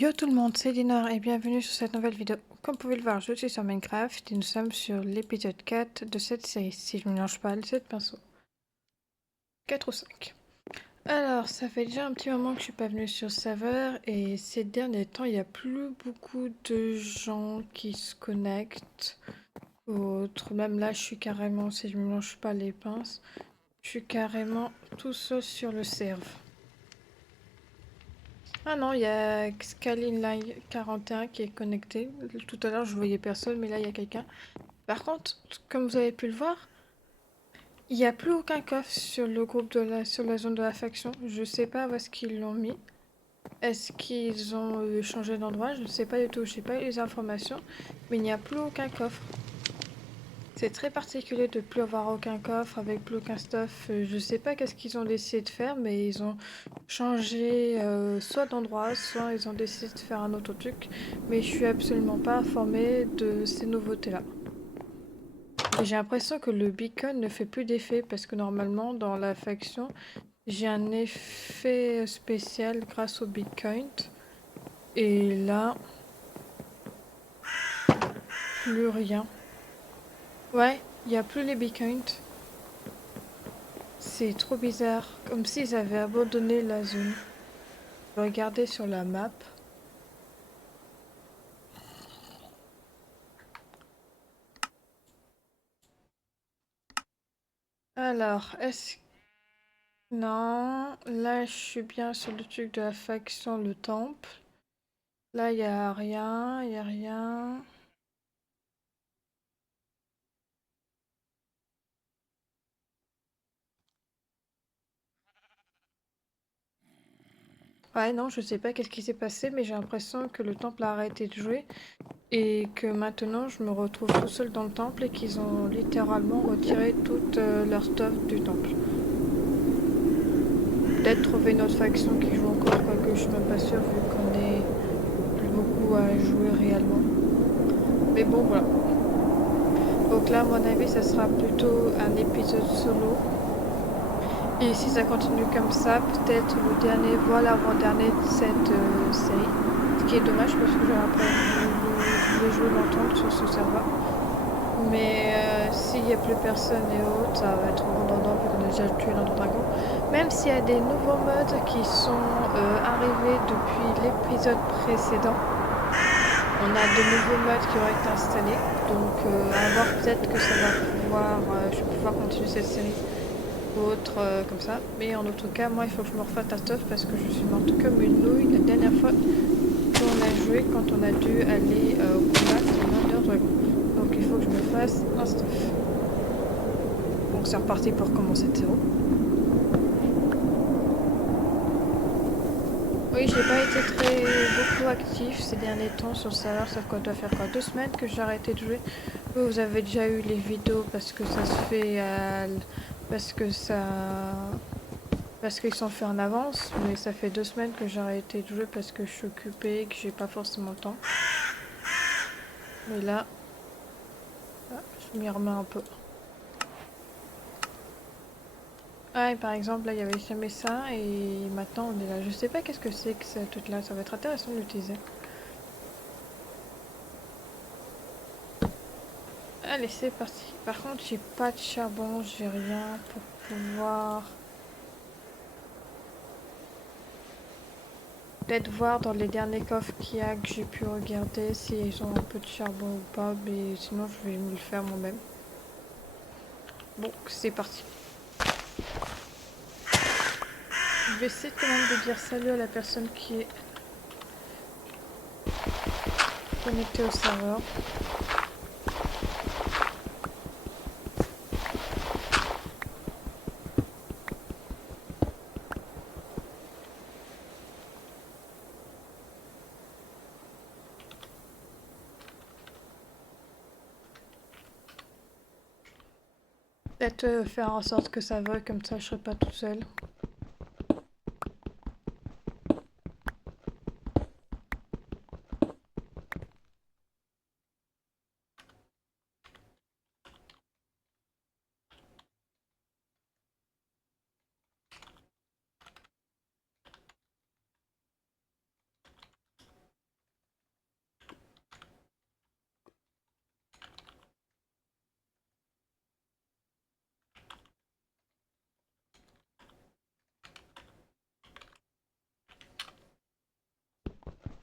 Yo tout le monde, c'est Dinor et bienvenue sur cette nouvelle vidéo. Comme vous pouvez le voir, je suis sur Minecraft et nous sommes sur l'épisode 4 de cette série, si je ne mélange pas les 7 pinceaux. 4 ou 5. Alors, ça fait déjà un petit moment que je suis pas venue sur ce serveur et ces derniers temps, il n'y a plus beaucoup de gens qui se connectent. Autre, même là, je suis carrément, si je ne mélange pas les pinces, je suis carrément tout seul sur le serve. Ah non, il y a Scalinline 41 qui est connecté. Tout à l'heure, je voyais personne, mais là, il y a quelqu'un. Par contre, comme vous avez pu le voir, il n'y a plus aucun coffre sur le groupe sur la zone de la faction. Je sais pas où est-ce qu'ils l'ont mis. Est-ce qu'ils ont changé d'endroit? Je ne sais pas du tout. Je n'ai pas eu les informations, mais il n'y a plus aucun coffre. C'est très particulier de plus avoir aucun coffre avec plus aucun stuff. Je sais pas qu'est-ce qu'ils ont décidé de faire, mais ils ont changé soit d'endroit, soit ils ont décidé de faire un autre truc. Mais je suis absolument pas informée de ces nouveautés-là. Et j'ai l'impression que le beacon ne fait plus d'effet parce que normalement dans la faction j'ai un effet spécial grâce au beacon. Et là, plus rien. Ouais, il n'y a plus les beacons. C'est trop bizarre, comme s'ils avaient abandonné la zone. Regardez sur la map. Alors, est-ce... Non, là je suis bien sur le truc de la faction, le temple. Là, il n'y a rien, il n'y a rien. Ouais, non, je sais pas qu'est-ce qui s'est passé, mais j'ai l'impression que le temple a arrêté de jouer et que maintenant je me retrouve tout seul dans le temple et qu'ils ont littéralement retiré toute leur stuff du temple. Peut-être trouver une autre faction qui joue encore, quoique je suis même pas sûre vu qu'on est plus beaucoup à jouer réellement. Mais bon, voilà. Donc là, à mon avis, ça sera plutôt un épisode solo. Et si ça continue comme ça, peut-être le dernier, voire l'avant-dernier de cette série. Ce qui est dommage parce que je voulais jouer longtemps sur ce serveur. Mais s'il n'y a plus personne et autres, ça va être redondant vu qu'on a déjà tué notre dragon. Même s'il y a des nouveaux mods qui sont arrivés depuis l'épisode précédent. On a de nouveaux mods qui ont été installés. Donc à voir, peut-être que ça va pouvoir, je vais pouvoir continuer cette série ou autre comme ça. Mais en tout cas, moi il faut que je me refasse un stuff parce que je suis morte comme une nouille la dernière fois qu'on a joué quand on a dû aller au combat sur l'Under Dragon. Donc il faut que je me fasse un stuff. Donc c'est reparti pour commencer de zéro. Oui, j'ai pas été beaucoup actif ces derniers temps sur le serveur, ça doit faire quoi, 2 semaines que j'ai arrêté de jouer. Vous avez déjà eu les vidéos parce que ça se fait parce que ça parce qu'ils sont faits en avance, mais ça fait 2 semaines que j'ai arrêté de jouer parce que je suis occupée et que j'ai pas forcément le temps. Mais là, je m'y remets un peu. Ah, et par exemple, là, il y avait jamais ça, et maintenant, on est là. Je sais pas qu'est-ce que c'est que ce truc-là. Ça va être intéressant de l'utiliser. Allez, c'est parti. Par contre, j'ai pas de charbon, j'ai rien pour pouvoir... Peut-être voir dans les derniers coffres qu'il y a que j'ai pu regarder s'ils ont un peu de charbon ou pas, mais sinon, je vais me le faire moi-même. Bon, c'est parti. Je vais essayer quand même de dire salut à la personne qui est connectée au serveur. Peut-être faire en sorte que ça vole, comme ça je serai pas tout seul.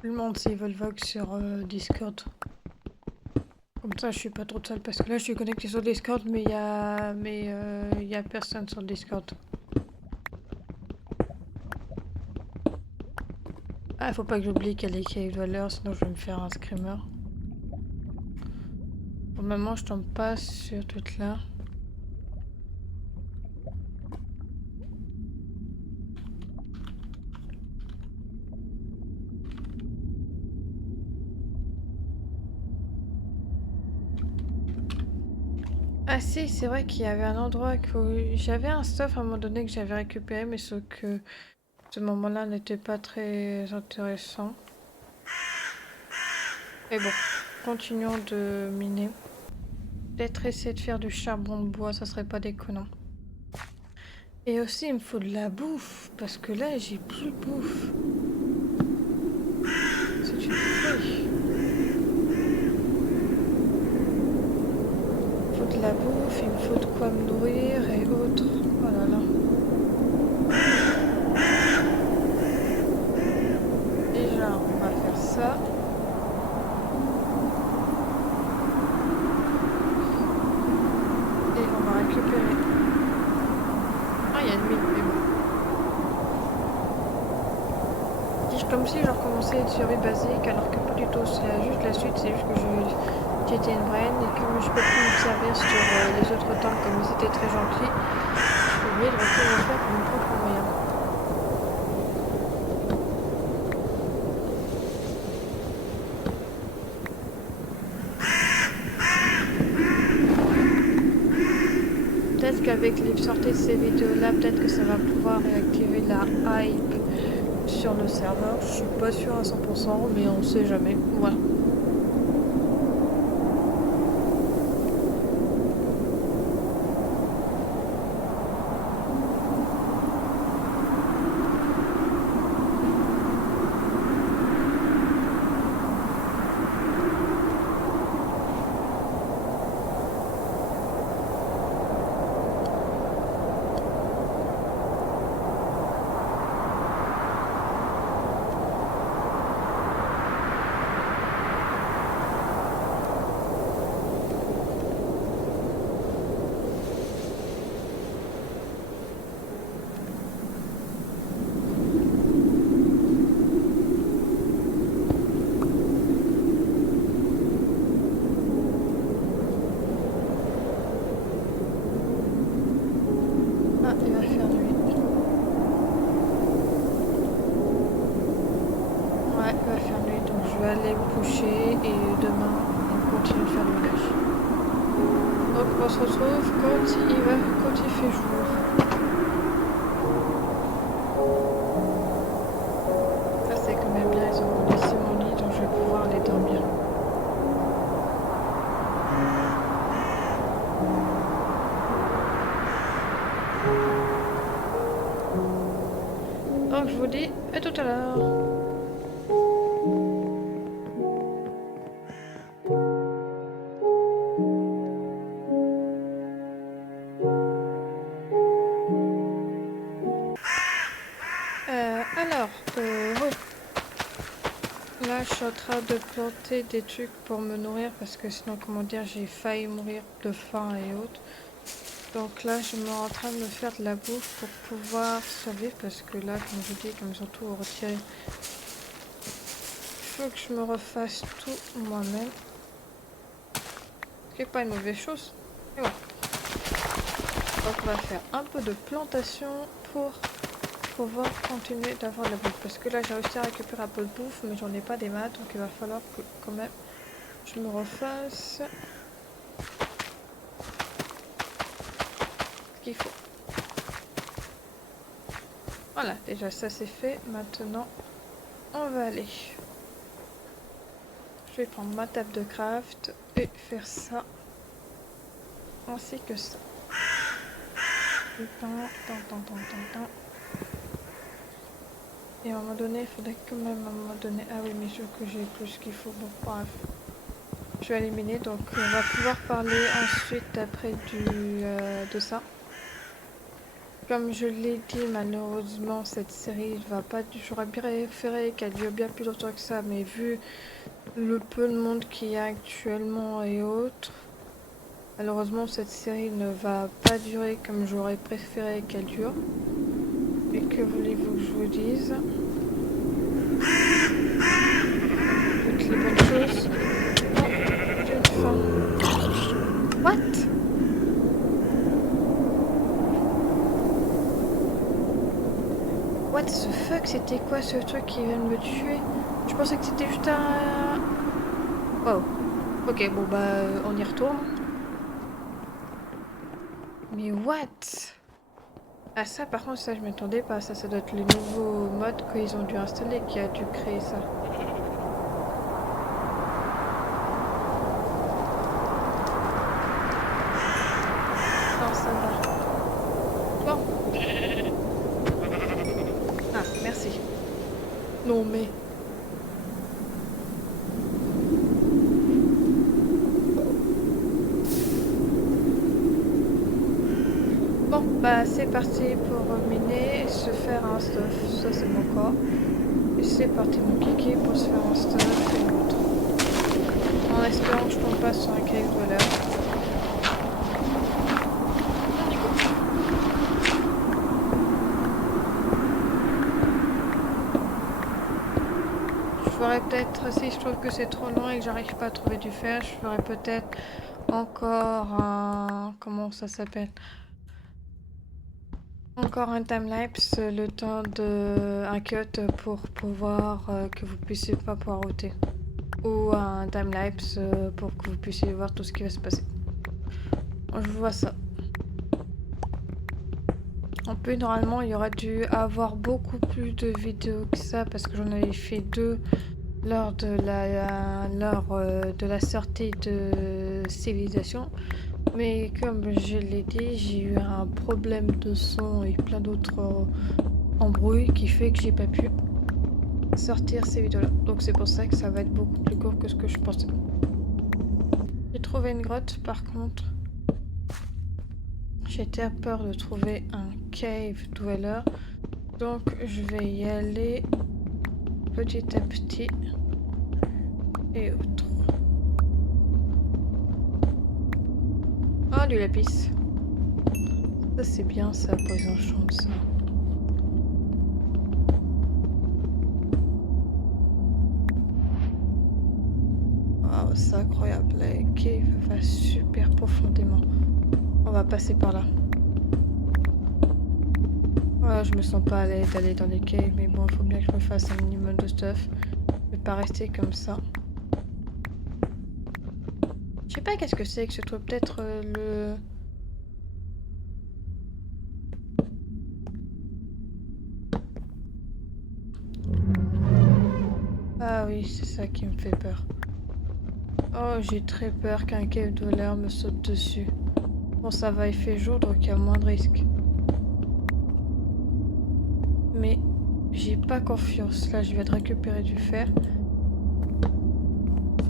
Tout le monde s'ils veulent vogue sur Discord. Comme ça, je suis pas trop seule parce que là, je suis connectée sur Discord, mais il y a personne sur Discord. Ah, faut pas que j'oublie qu'il y a les cave dwellers, sinon je vais me faire un screamer. Pour le moment, je tombe pas sur toutes là. Ah si, c'est vrai qu'il y avait un endroit que j'avais un stuff à un moment donné que j'avais récupéré, mais sauf que ce moment-là n'était pas très intéressant. Et bon, continuons de miner. Peut-être essayer de faire du charbon de bois, ça serait pas déconnant. Et aussi, il me faut de la bouffe, parce que là, j'ai plus de bouffe. C'est une folie. Il me faut de la bouffe, il me faut de quoi me nourrir et autres. Oh là là. Déjà, on va faire ça. Et on va récupérer. Ah, il y a une mine, mais bon. Comme si je recommençais une série basique, alors que pas du tout. C'est juste la suite, c'est juste que j'étais une brain et que je peux plus me servir sur les autres temps comme ils étaient très gentils. J'ai oublié de refaire pour mon propre moyen. Peut-être qu'avec les sorties de ces vidéos-là, peut-être que ça va pouvoir réactiver la hype sur le serveur. Je suis pas sûre à 100%, mais on sait jamais. Voilà. Ah, il va faire nuit. Ouais, il va faire nuit, donc je vais aller me coucher et demain, on continue de faire le ménage. Donc on se retrouve quand il fait jour. Ça c'est quand même bien, ils ont laissé mon lit, donc je vais pouvoir aller dormir. Donc je vous dis à tout à l'heure. Oui. Là, je suis en train de planter des trucs pour me nourrir parce que sinon, comment dire, j'ai failli mourir de faim et autres. Donc là, je suis en train de me faire de la bouffe pour pouvoir survivre parce que là, comme je dis, comme surtout au retiré, il faut que je me refasse tout moi-même. Ce qui n'est pas une mauvaise chose. Et voilà. Donc on va faire un peu de plantation pour pouvoir continuer d'avoir de la bouffe. Parce que là, j'ai réussi à récupérer un peu de bouffe, mais j'en ai pas des maths, donc il va falloir que quand même je me refasse ce qu'il faut. Voilà, déjà ça c'est fait. Maintenant, on va aller. Je vais prendre ma table de craft et faire ça. Ainsi que ça. Et à un moment donné, il faudrait quand même à un moment donné... Ah oui, mais je veux que j'ai plus ce qu'il faut. Bon, bref. Je vais éliminer, donc on va pouvoir parler ensuite après de ça. comme je l'ai dit, malheureusement, cette série va pas. J'aurais bien préféré qu'elle dure bien plus longtemps que ça, mais vu le peu de monde qu'il y a actuellement et autres, malheureusement, cette série ne va pas durer comme j'aurais préféré qu'elle dure. Et que voulez-vous que je vous dise? Toutes les bonnes choses d'une fin. What? What the fuck? C'était quoi ce truc qui vient de me tuer? Je pensais que c'était juste un... Oh. Ok, bon bah on y retourne. Mais what? Ah ça par contre ça je m'attendais pas, ça doit être le nouveau mode qu'ils ont dû installer qui a dû créer ça. Non ça va. Bon. Ah merci. Non mais... Bon, bah c'est parti pour miner et se faire un stuff. Ça c'est mon corps. Et c'est parti mon kiki pour se faire un stuff et l'autre. En espérant que je tombe pas sur un cave dweller. Je ferais peut-être, si je trouve que c'est trop loin et que j'arrive pas à trouver du fer, je ferais peut-être encore un... Comment ça s'appelle? Encore un timelapse, le temps de un cut pour pouvoir que vous puissiez pas poireauter. Ou un timelapse pour que vous puissiez voir tout ce qui va se passer. Je vois ça. En plus, normalement, il y aurait dû avoir beaucoup plus de vidéos que ça parce que j'en avais fait 2 lors de la sortie de Civilisation. Mais comme je l'ai dit, j'ai eu un problème de son et plein d'autres embrouilles qui fait que j'ai pas pu sortir ces vidéos là. Donc c'est pour ça que ça va être beaucoup plus court que ce que je pensais. J'ai trouvé une grotte par contre. J'étais à peur de trouver un cave dweller. Donc je vais y aller petit à petit et autre. Oh du lapis. Ça c'est bien ça pour les enchants ça. Oh c'est incroyable, la cave va super profondément. On va passer par là. Ouais, je me sens pas à l'aise d'aller dans les caves, mais bon, il faut bien que je me fasse un minimum de stuff. Je vais pas rester comme ça. Je sais pas qu'est-ce que c'est que ce truc, peut-être le... Ah oui, c'est ça qui me fait peur. Oh, j'ai très peur qu'un cave dweller me saute dessus. Bon, ça va, il fait jour, donc il y a moins de risques. Mais j'ai pas confiance. Là, je vais te récupérer du fer.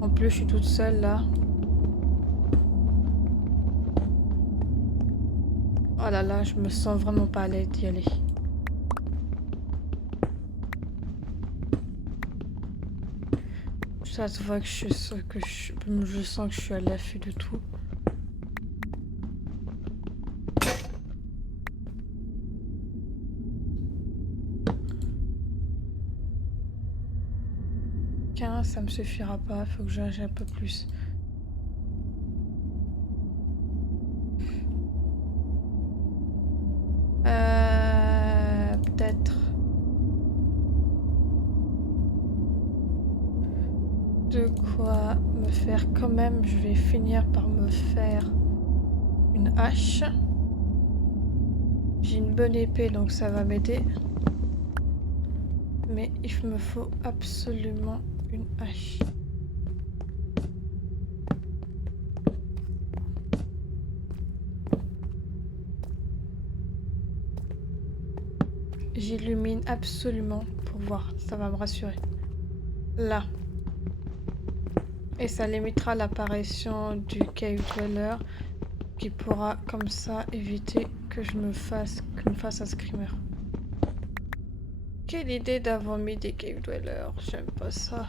En plus, je suis toute seule là. Oh là là, je me sens vraiment pas à l'aise d'y aller. Ça se voit que je sens que je suis à l'affût de tout. Ça me suffira pas, faut que j'aille un peu plus. Peut-être de quoi me faire quand même. Je vais finir par me faire une hache. J'ai une bonne épée donc ça va m'aider. Mais il me faut absolument une hache. J'illumine absolument pour voir, ça va me rassurer. Là. Et ça limitera l'apparition du cave dweller qui pourra comme ça éviter que je me fasse un screamer. Quelle idée d'avoir mis des cave dwellers, j'aime pas ça.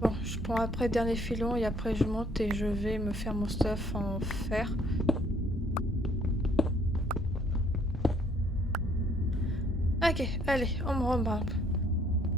Bon, je prends après dernier filon et après je monte et je vais me faire mon stuff en fer. Ok, allez, on me rembarque.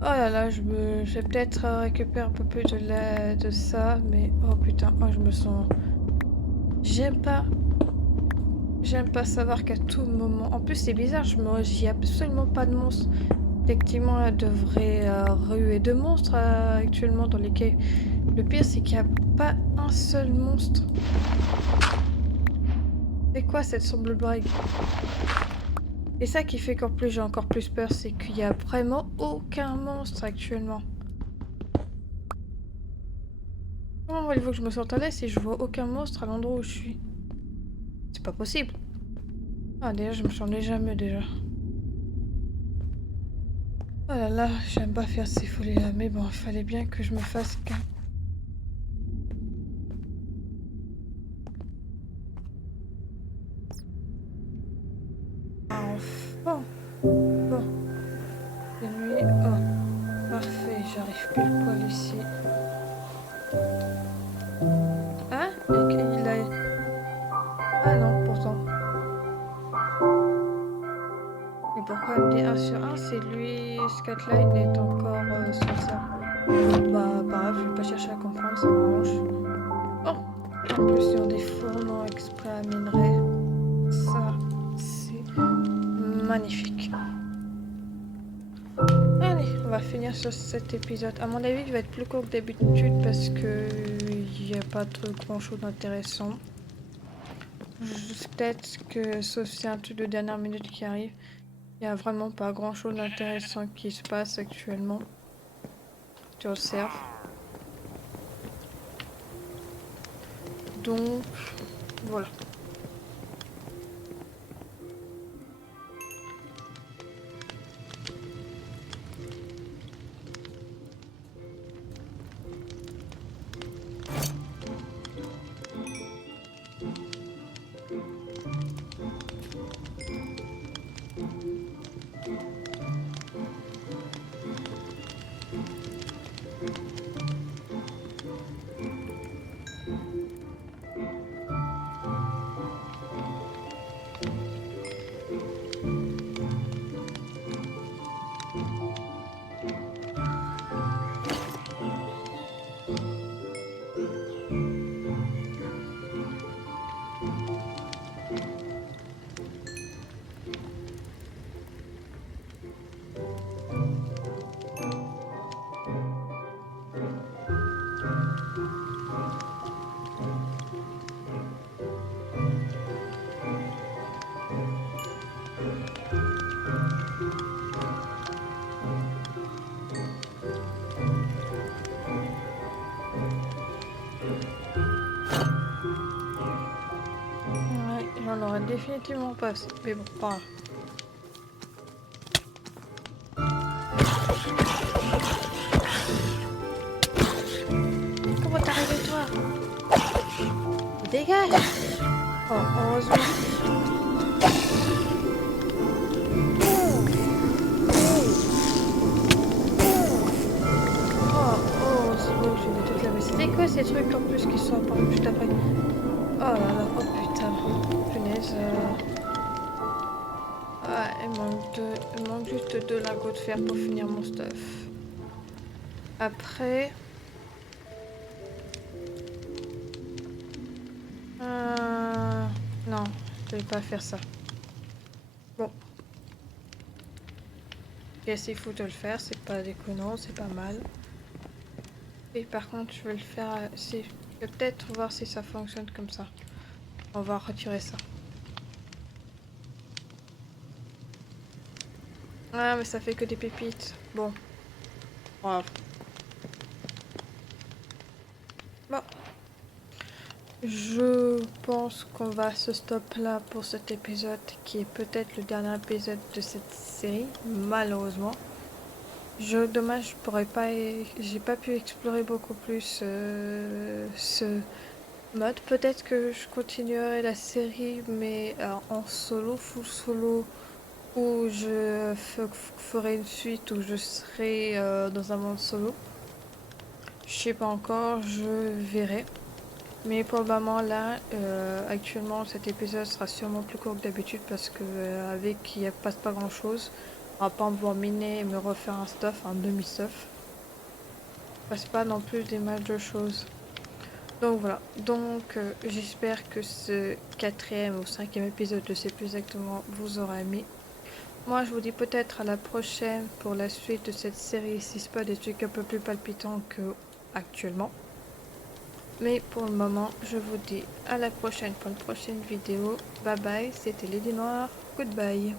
Oh là là, je vais peut-être récupérer un peu plus de ça, mais oh putain, oh je me sens... J'aime pas savoir qu'à tout moment... En plus c'est bizarre, j'y ai absolument pas de monstres. Effectivement, elle devrait ruer de monstres actuellement dans les caves. Le pire c'est qu'il n'y a pas un seul monstre. C'est quoi cette sombre blague? Et ça qui fait qu'en plus j'ai encore plus peur, c'est qu'il n'y a vraiment aucun monstre actuellement. Comment voulez-vous que je me sente à l'aise si je vois aucun monstre à l'endroit où je suis? C'est pas possible. Ah déjà je me sens déjà mieux déjà. Oh là là, j'aime pas faire ces folies là, mais bon, il fallait bien que je me fasse qu'un. Enfin. Bon. La nuit. Oh. Parfait, j'arrive pile poil ici. Hein? Il a... Ah non, pourtant. Mais pourquoi elle me dit 1 sur 1 c'est lui, Scatline est encore sur ça. Bah, bref, je vais pas chercher à comprendre, ça m'arrange. Oh! En plus, sur des fourneaux exprès à minerai. Ça, c'est magnifique. Allez, on va finir sur cet épisode. À mon avis, il va être plus court que d'habitude parce que il n'y a pas trop grand chose d'intéressant. Peut-être que, sauf si y a un truc de dernière minute qui arrive, il n'y a vraiment pas grand chose d'intéressant qui se passe actuellement. Tu observes. Donc, voilà. J'en aurais définitivement pas assez. Mais bon, pas grave. Comment t'es arrivé toi? Dégage! Oh, heureusement. Oh, c'est bon, je vais toute la... Mais c'était quoi ces trucs en plus qui sont apparus juste après? Oh là là, oh putain, punaise. Ah, il manque juste 2 lingots de fer pour finir mon stuff. Après... non, je vais pas faire ça. Bon. Et s'il faut te le faire, c'est pas déconnant, c'est pas mal. Et par contre, je vais le faire... je vais peut-être voir si ça fonctionne comme ça. On va retirer ça. Ah, mais ça fait que des pépites. Bon. Bravo. Bon. Je pense qu'on va se stopper là pour cet épisode qui est peut-être le dernier épisode de cette série, malheureusement. Dommage, j'ai pas pu explorer beaucoup plus ce mode. Peut-être que je continuerai la série, mais en solo, full solo, ou je ferai une suite où je serai dans un monde solo. Je sais pas encore, je verrai. Mais pour le moment là, actuellement cet épisode sera sûrement plus court que d'habitude parce que avec il ne passe pas grand chose. On va pas me voir miner et me refaire un stuff, un demi-stuff. Il passe pas non plus des masses de choses. Donc voilà, donc j'espère que ce quatrième ou cinquième épisode, je sais plus exactement, vous aura aimé. Moi je vous dis peut-être à la prochaine pour la suite de cette série, si c'est pas des trucs un peu plus palpitants que actuellement. Mais pour le moment, je vous dis à la prochaine pour une prochaine vidéo. Bye bye, c'était Lady Noire. Goodbye.